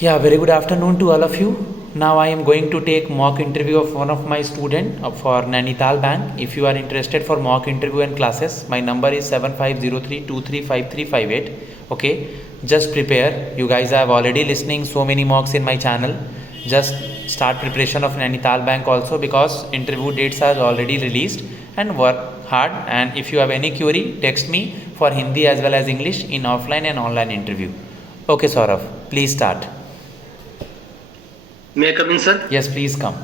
Yeah, very good afternoon to all of you. Now I am going to take mock interview of one of my student for Nainital Bank. If you are interested for mock interview and classes, my number is 7503235358. Okay, just prepare. You guys are already listening so many mocks in my channel. Just start preparation of Nainital Bank also because interview dates are already released, and work hard. And if you have any query, text me for Hindi as well as English in offline and online interview. Okay, Saurav, please start. May I come in, sir? Yes, please come.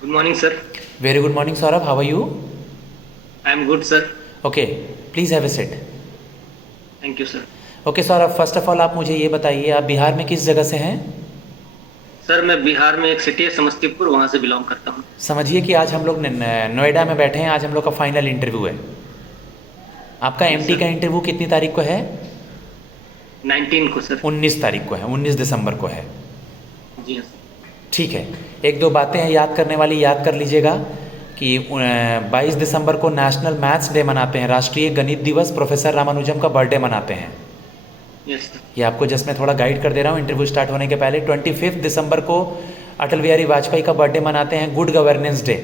Good morning, sir. Very good morning, Saurabh. How are you? I am good, sir. Okay, please have a seat. Thank you, sir. Okay, Saurabh, first of all आप मुझे ये बताइए, आप बिहार में किस जगह से हैं? सर मैं बिहार में एक सिटी है समस्तीपुर, वहाँ से बिलोंग करता हूँ। समझिए कि आज हम लोग नोएडा में बैठे हैं। आज हम लोग का फाइनल इंटरव्यू है। आपका एमटी का इंटरव्यू कितनी तारीख को है? 19 को सर। 19 तारीख को है, 19 दिसंबर को है। जी हाँ। ठीक है, एक दो बातें हैं याद करने वाली, याद कर लीजिएगा कि 22 दिसंबर को नेशनल मैथ्स डे मनाते हैं, राष्ट्रीय गणित दिवस, प्रोफेसर रामानुजम का बर्थडे मनाते हैं। Yes sir. ये आपको जस्ट मैं थोड़ा गाइड कर दे रहा हूँ इंटरव्यू स्टार्ट होने के पहले। 25 दिसंबर को अटल बिहारी वाजपेयी का बर्थडे मनाते हैं, गुड गवर्नेंस डे।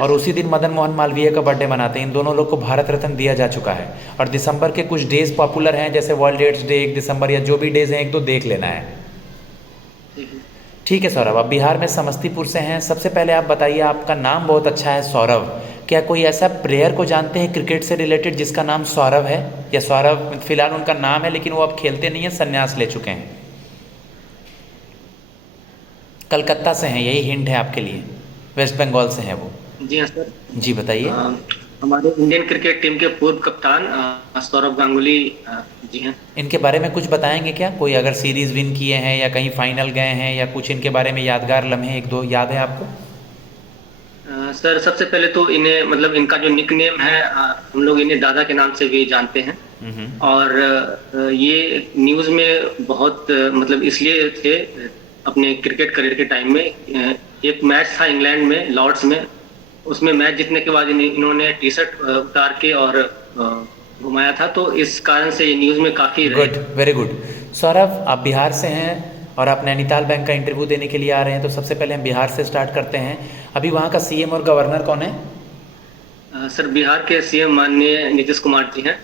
और उसी दिन मदन मोहन मालवीय का बर्थडे मनाते हैं। इन दोनों लोग को भारत रत्न दिया जा चुका है। और दिसंबर के कुछ डेज पॉपुलर हैं, जैसे वर्ल्ड एड्स डे 1 दिसंबर, या जो भी डेज हैं एक दो देख लेना है। ठीक है सौरभ, आप बिहार में समस्तीपुर से हैं। सबसे पहले आप बताइए, आपका नाम बहुत अच्छा है सौरभ, क्या कोई ऐसा प्लेयर को जानते हैं क्रिकेट से रिलेटेड जिसका नाम सौरभ है? या सौरभ फिलहाल उनका नाम है लेकिन वो अब खेलते नहीं है, संन्यास ले चुके हैं। कलकत्ता से हैं, यही हिंट है आपके लिए। वेस्ट बंगाल से हैं वो। जी हाँ सर। जी बताइए। हमारे इंडियन क्रिकेट टीम के पूर्व कप्तान सौरभ गांगुली जी हैं। इनके बारे में कुछ बताएंगे क्या? कोई अगर सीरीज विन किए हैं या कहीं फाइनल गए हैं, या कुछ इनके बारे में यादगार लम्हे एक दो याद है आपको? सर सबसे पहले तो इन्हें मतलब इनका जो निकनेम है, हम लोग इन्हें दादा के नाम से भी जानते हैं। और ये न्यूज़ में बहुत मतलब इसलिए थे अपने क्रिकेट करियर के टाइम में। एक मैच था इंग्लैंड में, लॉर्ड्स में, उसमें मैच जीतने के बाद इन्होंने टी शर्ट उतार के और घुमाया था, तो इस कारण से ये न्यूज़ में काफ़ी। Good, very good. सौरभ, आप बिहार से हैं और आप नैनीताल बैंक का इंटरव्यू देने के लिए आ रहे हैं, तो सबसे पहले हम बिहार से स्टार्ट करते हैं। अभी वहाँ का सीएम और गवर्नर कौन है? सर बिहार के सीएम माननीय नीतीश कुमार जी हैं,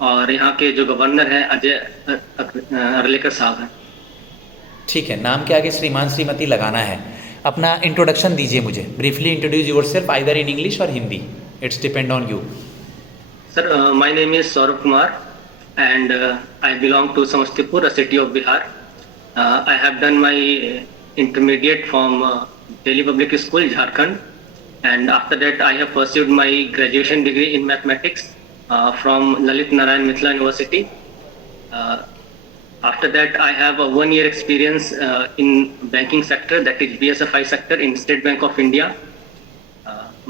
और यहाँ के जो गवर्नर हैं अजय अरलेकर साहब हैं। ठीक है, नाम के आगे श्रीमान श्रीमती लगाना है। अपना इंट्रोडक्शन दीजिए मुझे, briefly introduce yourself either in English or Hindi, it's depend on you. Sir my name is Saurabh Kumar and I belong to Samastipur, a city of Bihar. I have done my intermediate from Delhi Public School Jharkhand, and after that I have pursued my graduation degree in mathematics from Lalit Narayan Mithila University. After that I have a 1 year experience in banking sector, that is BSFI sector in State Bank of India.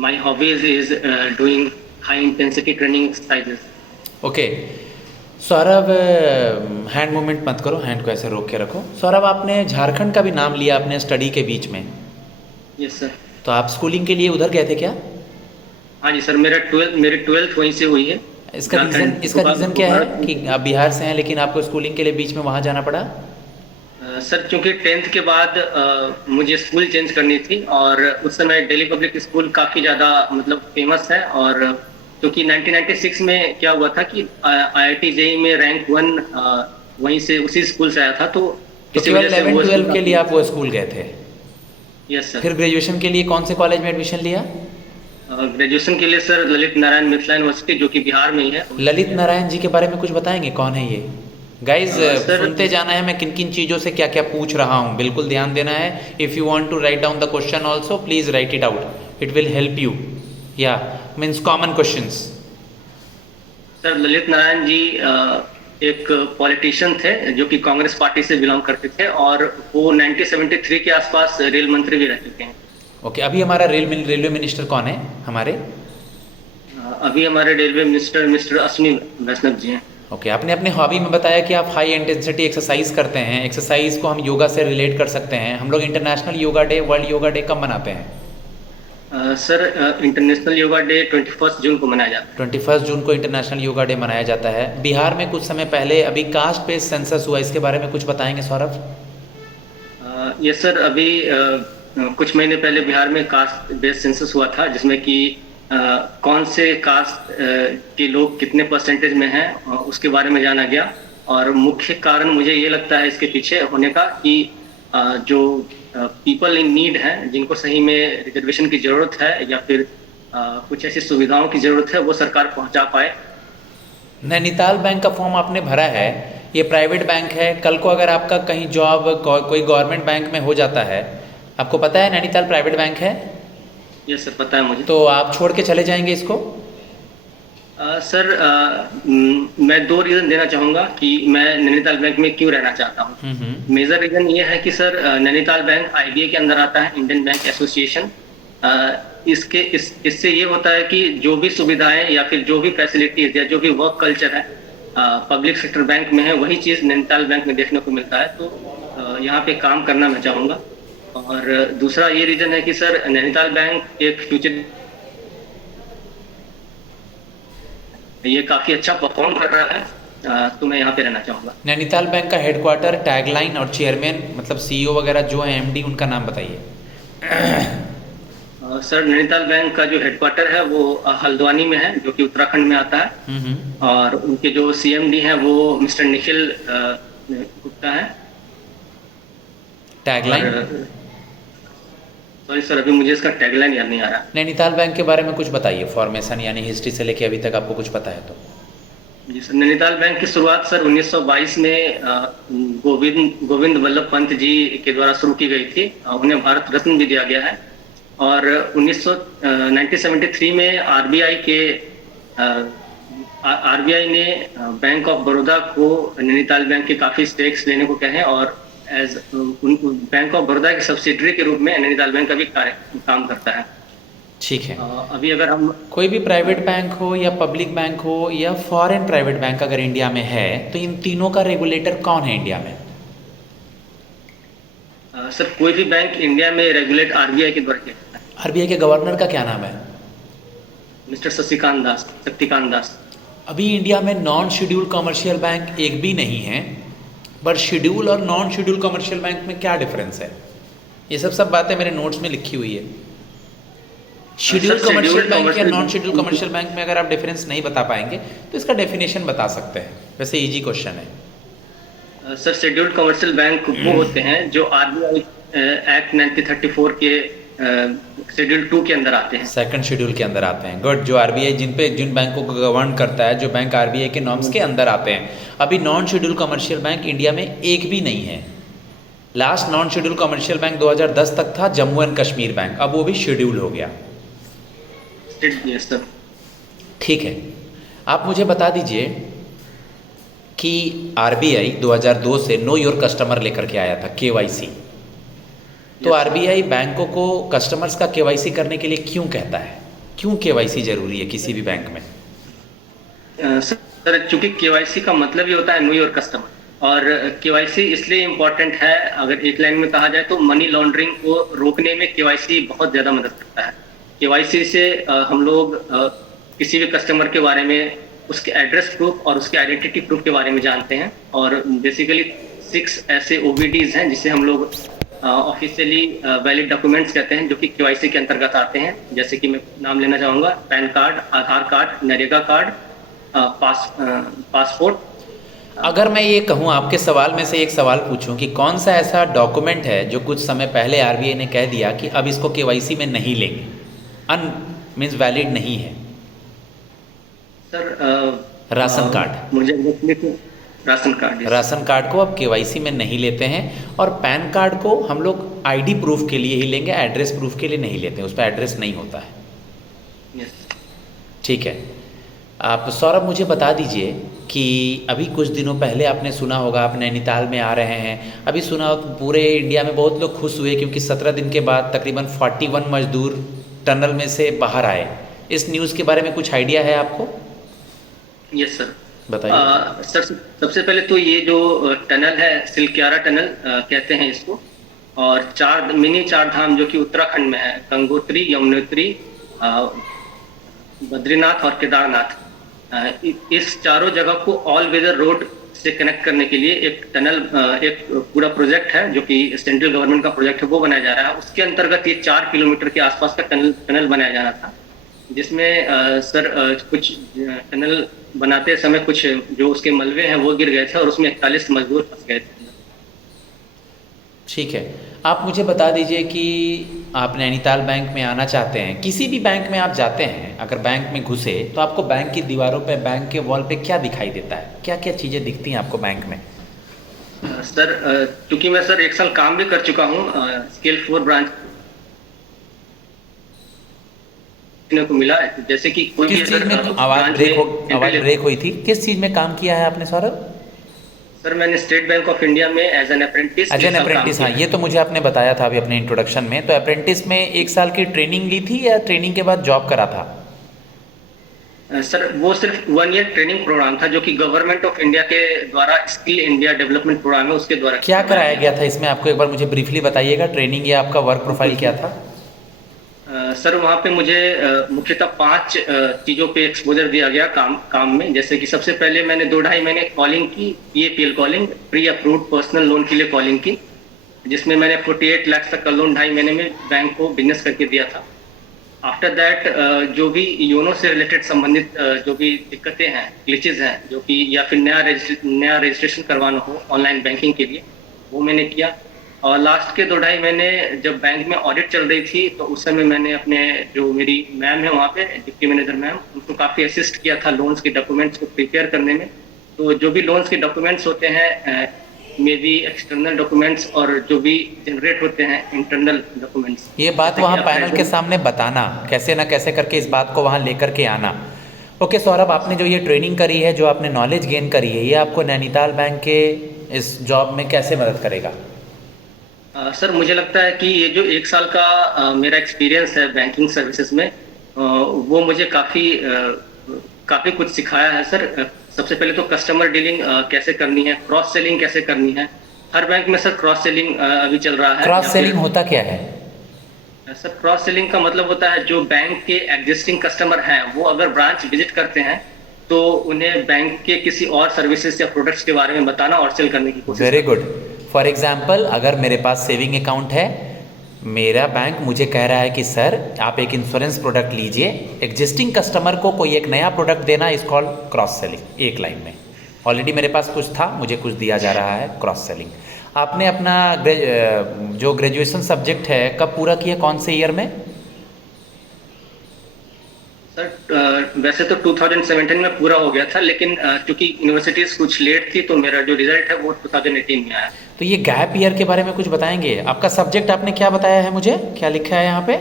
My hobbies is doing high intensity training exercises. Okay. Saurabh, hand movement मत करो, hand को ऐसे रोक के रखो। सौरभ, आपने झारखंड का भी नाम लिया अपने स्टडी के बीच में। Yes sir. तो आप स्कूलिंग के लिए उधर गए थे क्या? हाँ जी सर, मेरी 12th वहीं से हुई है। इसका रीज़न क्या है कि आप बिहार से हैं लेकिन आपको स्कूलिंग के लिए बीच में वहाँ जाना पड़ा? सर क्योंकि 10th के बाद मुझे स्कूल चेंज करनी थी, और उस समय दिल्ली पब्लिक स्कूल काफ़ी ज़्यादा मतलब फेमस है। और क्योंकि 1996 में क्या हुआ था कि IIT JEE में रैंक 1 वहीं से उसी स्कूल से आया था, तो 11-12 के लिए आप वो स्कूल गए थे? Yes sir. फिर ग्रेजुएशन के लिए कौन से कॉलेज में एडमिशन लिया? ग्रेजुएशन के लिए सर ललित नारायण मिथिला यूनिवर्सिटी, जो कि बिहार में ही है। ललित नारायण जी के बारे में कुछ बताएंगे, कौन है ये? गाइज सुनते जाना है, मैं किन किन चीज़ों से क्या क्या पूछ रहा हूँ, बिल्कुल ध्यान देना है। If you want to write down the question also please write it out, it will help you. या means common questions. Sir Lalit Narayan ji एक पॉलिटिशियन थे जो कि कांग्रेस पार्टी से बिलोंग करते थे, और वो 1973 के आसपास रेल मंत्री भी रह चुके हैं। ओके, अभी हमारा रेलवे मिनिस्टर कौन है हमारे? अभी हमारे रेलवे मिनिस्टर मिस्टर अश्विनी वैष्णव जी हैं। ओके, आपने अपने हॉबी में बताया कि आप हाई इंटेंसिटी एक्सरसाइज करते हैं। एक्सरसाइज को हम योगा से रिलेट कर सकते हैं। हम लोग international yoga day, world yoga day कब मनाते हैं? सर इंटरनेशनल योगा डे 21 जून को मनाया जाता 21 जून को इंटरनेशनल योगा डे मनाया जाता है। बिहार में कुछ समय पहले अभी कास्ट बेस्ड सेंसस हुआ, इसके बारे में कुछ बताएंगे सौरभ? है। ये सर अभी कुछ महीने पहले बिहार में कास्ट बेस्ड सेंसस हुआ था, जिसमें कि कौन से कास्ट के लोग कितने परसेंटेज में हैं उसके बारे में जाना गया। और मुख्य कारण मुझे ये लगता है इसके पीछे होने का कि जो पीपल इन नीड हैं, जिनको सही में रिजर्वेशन की जरूरत है या फिर कुछ ऐसी सुविधाओं की जरूरत है, वो सरकार पहुंचा पाए। नैनीताल बैंक का फॉर्म आपने भरा है, ये प्राइवेट बैंक है। कल को अगर आपका कहीं जॉब कोई गवर्नमेंट बैंक में हो जाता है, आपको पता है नैनीताल प्राइवेट बैंक है? ये सर पता है मुझे। तो आप छोड़ के चले जाएंगे इसको? सर मैं 2 रीजन देना चाहूंगा कि मैं नैनीताल बैंक में क्यों रहना चाहता हूँ। मेजर रीजन ये है कि सर नैनीताल बैंक आईबीए के अंदर आता है, इंडियन बैंक एसोसिएशन। इससे ये होता है कि जो भी सुविधाएं या फिर जो भी फैसिलिटीज या जो भी वर्क कल्चर है पब्लिक सेक्टर बैंक में है, वही चीज नैनीताल बैंक में देखने को मिलता है। तो यहाँ पे काम करना मैं चाहूंगा। और दूसरा ये रीजन है कि सर नैनीताल बैंक एक फ्यूचर ये काफी अच्छा परफॉर्म कर रहा है, तो मैं यहाँ पे रहना चाहूंगा। नैनीताल बैंक का हेडक्वार्टर, टैगलाइन और चेयरमैन मतलब सीईओ वगैरह जो है, एमडी, उनका नाम बताइए। सर नैनीताल बैंक का जो हेडक्वार्टर है वो हल्द्वानी में है, जो कि उत्तराखंड में आता है। और उनके जो सीएमडी हैं वो मिस्टर निखिल गुप्ता है। टैगलाइन? सॉरी सर, अभी मुझे इसका टैगलाइन याद नहीं आ रहा। नैनीताल बैंक के बारे में कुछ बताइए, फॉर्मेशन यानी हिस्ट्री से लेके अभी तक आपको कुछ पता है तो। जी सर, नैनीताल बैंक की शुरुआत सर 1922 में गोविंद वल्लभ पंत जी के द्वारा शुरू की गई थी। उन्हें भारत रत्न भी दिया गया है। और 1973 में आरबीआई ने बैंक ऑफ बड़ौदा को नैनीताल बैंक के काफी स्टेक्स लेने को कहे और एज बैंक ऑफ बड़ौदा की सब्सिडरी के रूप में नैनीताल बैंक का भी काम करता है। ठीक है। अभी अगर हम कोई भी प्राइवेट बैंक हो या पब्लिक बैंक हो या फॉरेन प्राइवेट बैंक अगर इंडिया में है, तो इन तीनों का रेगुलेटर कौन है इंडिया में? सर कोई भी बैंक इंडिया में रेगुलेट आरबीआई के द्वारा किया जाता है। आरबीआई के गवर्नर का क्या नाम है? मिस्टर शक्तिकांत दास। अभी इंडिया में नॉन शेड्यूल कमर्शियल बैंक एक भी नहीं है, पर शेड्यूल और नॉन शेड्यूल कमर्शियल बैंक में क्या डिफरेंस है? ये सब बातें मेरे नोट्स में लिखी हुई है। शेड्यूल कमर्शियल बैंक या नॉन शेड्यूल कमर्शियल बैंक में अगर आप डिफरेंस नहीं बता पाएंगे तो इसका डेफिनेशन बता सकते हैं, वैसे इजी क्वेश्चन है। सर शेड्यूल्ड कमर्शियल बैंक वो होते हैं जो आरबीआई एक्ट 1934 के शेड्यूल 2 के अंदर आते हैं, सेकंड शेड्यूल के अंदर आते हैं। गुड। जो आरबीआई जिन बैंकों को गवर्न करता है, जो बैंक आरबीआई के नॉर्म्स के अंदर आते हैं। अभी non schedule commercial bank India में एक भी नहीं है। Last non schedule commercial bank 2010 तक था जम्मू एंड कश्मीर बैंक, अब वो भी शेड्यूल हो गया। ठीक है, आप मुझे बता दीजिए कि आरबीआई 2002 से नो योर कस्टमर लेकर के आया था, केवाईसी। तो आरबीआई बैंकों को कस्टमर्स का केवाईसी करने के लिए क्यों कहता है? क्यों केवाईसी जरूरी है किसी भी बैंक में? सर चूंकि केवाईसी का मतलब ये होता है नो योर कस्टमर, और केवाईसी इसलिए इम्पोर्टेंट है, अगर एक लाइन में कहा जाए तो मनी लॉन्ड्रिंग को रोकने में केवाईसी बहुत ज़्यादा मदद करता है। केवाईसी से हम लोग किसी भी कस्टमर के बारे में, उसके एड्रेस प्रूफ और उसके आइडेंटिटी प्रूफ के बारे में जानते हैं। और बेसिकली 6 ऐसे ओबीडीज हैं जिसे हम लोग ऑफिशियली वैलिड डॉक्यूमेंट्स कहते हैं, जो कि केवाईसी के अंतर्गत आते हैं। जैसे कि मैं नाम लेना चाहूँगा, पैन कार्ड, आधार कार्ड, नरेगा कार्ड, पासपोर्ट। अगर मैं ये कहूँ, आपके सवाल में से एक सवाल पूछूं कि कौन सा ऐसा डॉक्यूमेंट है जो कुछ समय पहले आरबीआई ने कह दिया कि अब इसको केवाईसी में नहीं लेंगे, मीन्स वैलिड नहीं है? Sir ration card. मुझे राशन कार्ड को अब केवाईसी में नहीं लेते हैं, और पैन कार्ड को हम लोग आईडी प्रूफ के लिए ही लेंगे, एड्रेस प्रूफ के लिए नहीं लेते हैं, उस पर एड्रेस नहीं होता है। ठीक है। आप सौरभ मुझे बता दीजिए कि अभी कुछ दिनों पहले आपने सुना होगा, आप नैनीताल में आ रहे हैं, अभी सुना पूरे इंडिया में बहुत लोग खुश हुए क्योंकि 17 दिन के बाद तकरीबन 41 मजदूर टनल में से बाहर आए। इस न्यूज़ के बारे में कुछ आइडिया है आपको? यस सर, बताइए। सर सबसे पहले तो ये जो टनल है, सिलक्यारा टनल कहते हैं इसको, और चार मिनी चार धाम जो कि उत्तराखंड में है, गंगोत्री, यमुनोत्री, अ, बद्रीनाथ और केदारनाथ। इस चारों जगह को ऑल वेदर रोड से कनेक्ट करने के लिए एक टनल, एक पूरा प्रोजेक्ट है जो कि सेंट्रल गवर्नमेंट का प्रोजेक्ट है, वो बनाया जा रहा है। उसके अंतर्गत ये 4 किलोमीटर के आसपास का टनल बनाया जाना था, जिसमें सर कुछ टनल बनाते समय कुछ जो उसके मलबे हैं वो गिर गए थे और उसमें 41 मजदूर फंस गए थे। ठीक है, आप मुझे बता दीजिए कि आप नैनीताल बैंक में आना चाहते हैं, किसी भी बैंक में आप जाते हैं, अगर बैंक में घुसे तो आपको बैंक की दीवारों पे, बैंक के वॉल पे क्या दिखाई देता है, क्या क्या चीज़ें दिखती हैं आपको बैंक में? सर चूंकि मैं सर 1 साल काम भी कर चुका हूँ स्केल 4 ब्रांच को मिला है, जैसे कि कोई किस चीज़ में आवाज़ ब्रेक हुई थी, किस चीज़ में काम किया है आपने सौरभ? सर मैंने स्टेट बैंक ऑफ इंडिया में एज एन अप्रेंटिस। हाँ, ये तो मुझे आपने बताया था अभी अपने इंट्रोडक्शन में। तो अप्रेंटिस में 1 साल की ट्रेनिंग ली थी या ट्रेनिंग के बाद जॉब करा था? सर वो सिर्फ 1 ईयर ट्रेनिंग प्रोग्राम था जो कि गवर्नमेंट ऑफ इंडिया के द्वारा स्किल इंडिया डेवलपमेंट प्रोग्राम है, उसके द्वारा क्या कराया गया था इसमें आपको, एक बार मुझे ब्रीफली बताइएगा। ट्रेनिंग या आपका वर्क प्रोफाइल क्या था? सर वहाँ पे मुझे मुख्यतः 5 चीज़ों पे एक्सपोजर दिया गया काम में। जैसे कि सबसे पहले मैंने 2-2.5 महीने कॉलिंग की, PAPL calling, pre approved personal loan के लिए कॉलिंग की, जिसमें मैंने 48 लाख तक का लोन 2.5 महीने में बैंक को बिजनेस करके दिया था। आफ्टर दैट जो भी योनो से रिलेटेड संबंधित जो भी दिक्कतें हैं, ग्लिचेज हैं, जो कि या फिर नया रजिस्ट्रेशन करवाना हो ऑनलाइन बैंकिंग के लिए, वो मैंने किया। और लास्ट के 2-2.5 महीने जब बैंक में ऑडिट चल रही थी तो उस समय मैंने अपने जो मेरी मैम है वहाँ पे डिप्टी मैनेजर मैम, उनको काफ़ी असिस्ट किया था लोन्स के डॉक्यूमेंट्स को प्रिपेयर करने में। तो जो भी लोन्स के डॉक्यूमेंट्स होते हैं, मे बी एक्सटर्नल डॉक्यूमेंट्स और जो भी जनरेट होते हैं इंटरनल डॉक्यूमेंट्स, ये बात वहाँ पैनल के सामने बताना, कैसे ना कैसे करके इस बात को वहाँ लेकर के आना। ओके सौरभ, आपने जो ये ट्रेनिंग करी है, जो आपने नॉलेज गेन करी है, ये आपको नैनीताल बैंक के इस जॉब में कैसे मदद करेगा? सर मुझे लगता है कि ये जो 1 साल का मेरा एक्सपीरियंस है बैंकिंग सर्विसेज में, वो मुझे काफ़ी कुछ सिखाया है सर। सबसे पहले तो कस्टमर डीलिंग कैसे करनी है, क्रॉस सेलिंग कैसे करनी है। हर बैंक में सर क्रॉस सेलिंग अभी चल रहा है। क्रॉस सेलिंग होता क्या है? सर क्रॉस सेलिंग का मतलब होता है जो बैंक के एग्जिस्टिंग कस्टमर हैं वो अगर ब्रांच विजिट करते हैं तो उन्हें बैंक के किसी और सर्विसेज या प्रोडक्ट्स के बारे में बताना और सेल करने की कोशिश। Very good. फॉर एग्जाम्पल, अगर मेरे पास सेविंग अकाउंट है, मेरा बैंक मुझे कह रहा है कि सर आप एक इंश्योरेंस प्रोडक्ट लीजिए, एग्जिस्टिंग कस्टमर को कोई एक नया प्रोडक्ट देना, इज कॉल्ड क्रॉस सेलिंग। एक लाइन में ऑलरेडी मेरे पास कुछ था, मुझे कुछ दिया जा रहा है, क्रॉस सेलिंग। आपने अपना जो ग्रेजुएशन सब्जेक्ट है कब पूरा किया, कौन से ईयर में? सर वैसे तो 2017 में पूरा हो गया था, लेकिन चूंकि यूनिवर्सिटीज कुछ लेट थी तो मेरा जो रिजल्ट है वो 2018 में आया। तो ये गैप ईयर के बारे में कुछ बताएंगे? आपका सब्जेक्ट आपने क्या बताया है, मुझे क्या लिखा है यहाँ पे?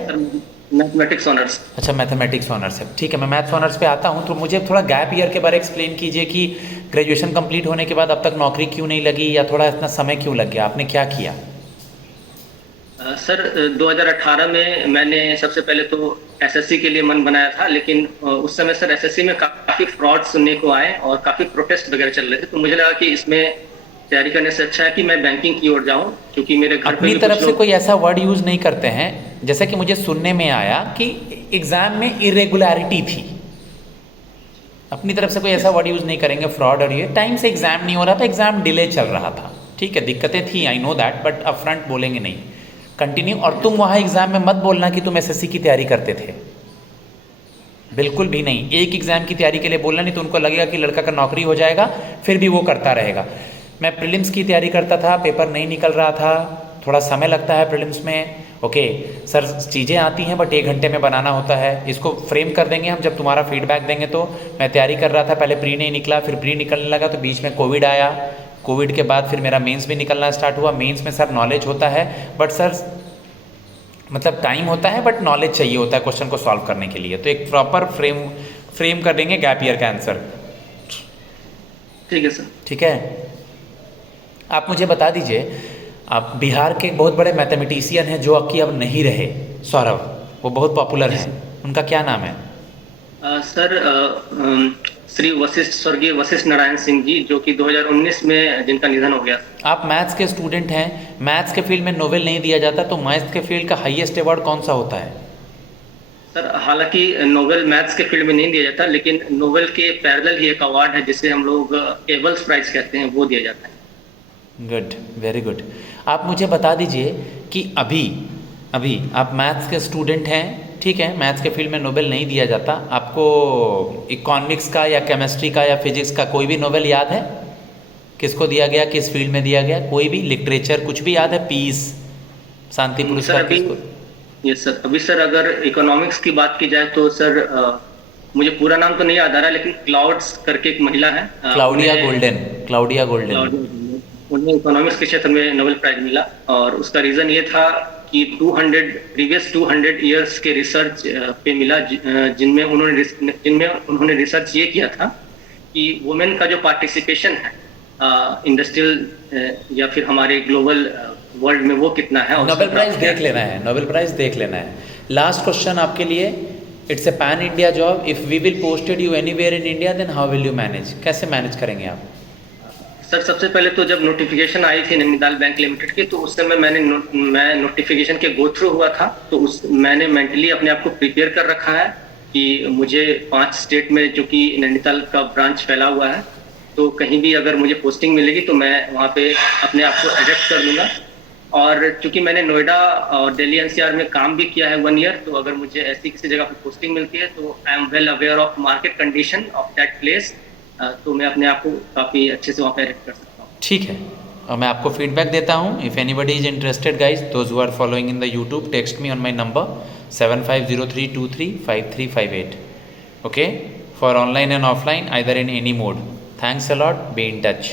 Mathematics honours. अच्छा, मैथमेटिक्स ऑनर्स है, ठीक है। मैं मैथ्स ऑनर्स पे आता हूँ। तो मुझे थोड़ा गैप ईयर के बारे में एक्सप्लेन कीजिए कि ग्रेजुएशन कंप्लीट होने के बाद अब तक नौकरी क्यों नहीं लगी, या थोड़ा इतना समय क्यों लग गया, आपने क्या किया? सर 2018 में मैंने सबसे पहले तो एसएससी के लिए मन बनाया था, लेकिन उस समय सर एसएससी में काफ़ी फ्रॉड सुनने को आए और काफ़ी प्रोटेस्ट वगैरह चल रहे थे। तो मुझे लगा कि इसमें तैयारी करने से अच्छा है कि मैं बैंकिंग की ओर जाऊं, क्योंकि मेरे घर अपनी तरफ से कोई ऐसा वर्ड यूज़ नहीं करते हैं, जैसे कि मुझे सुनने में आया कि एग्ज़ाम में इरेगुलरिटी थी। अपनी तरफ से कोई ऐसा वर्ड यूज़ नहीं करेंगे, फ्रॉड और ये। टाइम से एग्ज़ाम नहीं हो रहा था, एग्ज़ाम डिले चल रहा था, ठीक है, दिक्कतें थी, I know that, but up front बोलेंगे नहीं, कंटिन्यू। और तुम वहाँ एग्ज़ाम में मत बोलना कि तुम एसएससी की तैयारी करते थे, बिल्कुल भी नहीं। एक एग्ज़ाम की तैयारी के लिए बोलना, नहीं तो उनको लगेगा कि लड़का का नौकरी हो जाएगा, फिर भी वो करता रहेगा। मैं प्रीलिम्स की तैयारी करता था, पेपर नहीं निकल रहा था, थोड़ा समय लगता है प्रीलिम्स में। ओके सर, चीज़ें आती हैं बट 1 घंटे में बनाना होता है, इसको फ्रेम कर देंगे हम जब तुम्हारा फीडबैक देंगे। तो मैं तैयारी कर रहा था, पहले प्री नहीं निकला, फिर प्री निकलने लगा, तो बीच में कोविड आया, कोविड के बाद फिर मेरा मेंस भी निकलना स्टार्ट हुआ। मेंस में सर नॉलेज होता है, बट सर मतलब टाइम होता है, बट नॉलेज चाहिए होता है क्वेश्चन को सॉल्व करने के लिए। तो एक प्रॉपर फ्रेम कर देंगे गैप ईयर का आंसर। ठीक है सर। ठीक है, आप मुझे बता दीजिए, आप बिहार के एक बहुत बड़े मैथमेटिशियन हैं जो कि अब नहीं रहे, सौरभ, वो बहुत पॉपुलर हैं, उनका क्या नाम है? सर श्री वशिष्ठ, स्वर्गीय वशिष्ठ नारायण सिंह जी, जो कि 2019 में जिनका निधन हो गया। आप मैथ्स के स्टूडेंट हैं, मैथ्स के फील्ड में नोबेल नहीं दिया जाता, तो मैथ्स के फील्ड का हाईएस्ट अवार्ड कौन सा होता है? सर हालांकि नोबेल मैथ्स के फील्ड में नहीं दिया जाता, लेकिन नोबेल के पैरेलल ही एक अवार्ड है जिसे हम लोग एबल्स प्राइज कहते हैं, वो दिया जाता है। Good, very good. आप मुझे बता दीजिए कि अभी अभी आप मैथ्स के स्टूडेंट हैं, ठीक है, मैथ्स के फील्ड में नोबेल नहीं दिया जाता, आपको इकोनॉमिक्स का या केमिस्ट्री का या फिजिक्स का कोई भी नोबेल याद है? किसको दिया गया, किस फील्ड में दिया गया, कोई भी लिटरेचर कुछ भी याद है? पीस, शांति पुरस्कार किसको? यस सर, अभी सर अगर इकोनॉमिक्स की बात की जाए तो सर मुझे पूरा नाम तो नहीं याद आ रहा, लेकिन क्लाउड्स करके एक महिला है, क्लाउडिया गोल्डन, क्लाउडिया गोल्डन, उन्हें इकोनॉमिक्स के क्षेत्र में नोबेल प्राइज मिला। और उसका रीजन ये था कि 200 ईयर्स के रिसर्च पे मिला, जिनमें उन्होंने रिसर्च ये किया था कि वुमेन का जो पार्टिसिपेशन है इंडस्ट्रियल या फिर हमारे ग्लोबल वर्ल्ड में वो कितना है। नोबेल प्राइज देख लेना है, नोबेल प्राइज देख लेना है। लास्ट क्वेश्चन आपके लिए, it's a pan India job, if we will posted you anywhere in India then how will you manage, कैसे मैनेज करेंगे आप? सर सबसे पहले तो जब नोटिफिकेशन आई थी नैनीताल बैंक लिमिटेड की, तो उस समय मैं नोटिफिकेशन के गो थ्रू हुआ था, तो मैंने मेंटली अपने आप को प्रिपेयर कर रखा है कि मुझे 5 स्टेट में, जो कि नैनीताल का ब्रांच फैला हुआ है, तो कहीं भी अगर मुझे पोस्टिंग मिलेगी तो मैं वहाँ पे अपने आप को एडेप्ट कर लूँगा। और चूंकि मैंने नोएडा और दिल्ली एनसीआर में काम भी किया है 1 ईयर, तो अगर मुझे ऐसी किसी जगह पर पोस्टिंग मिलती है तो I am well aware of market condition of that place, तो मैं अपने आप को काफ़ी अच्छे से वहाँ पे एडिट कर सकता हूँ। ठीक है, और मैं आपको फीडबैक देता हूँ। If anybody is interested guys, those who are following in the YouTube, text me on my number 7503235358, okay, for online and offline either in any mode. Thanks a lot, be in touch.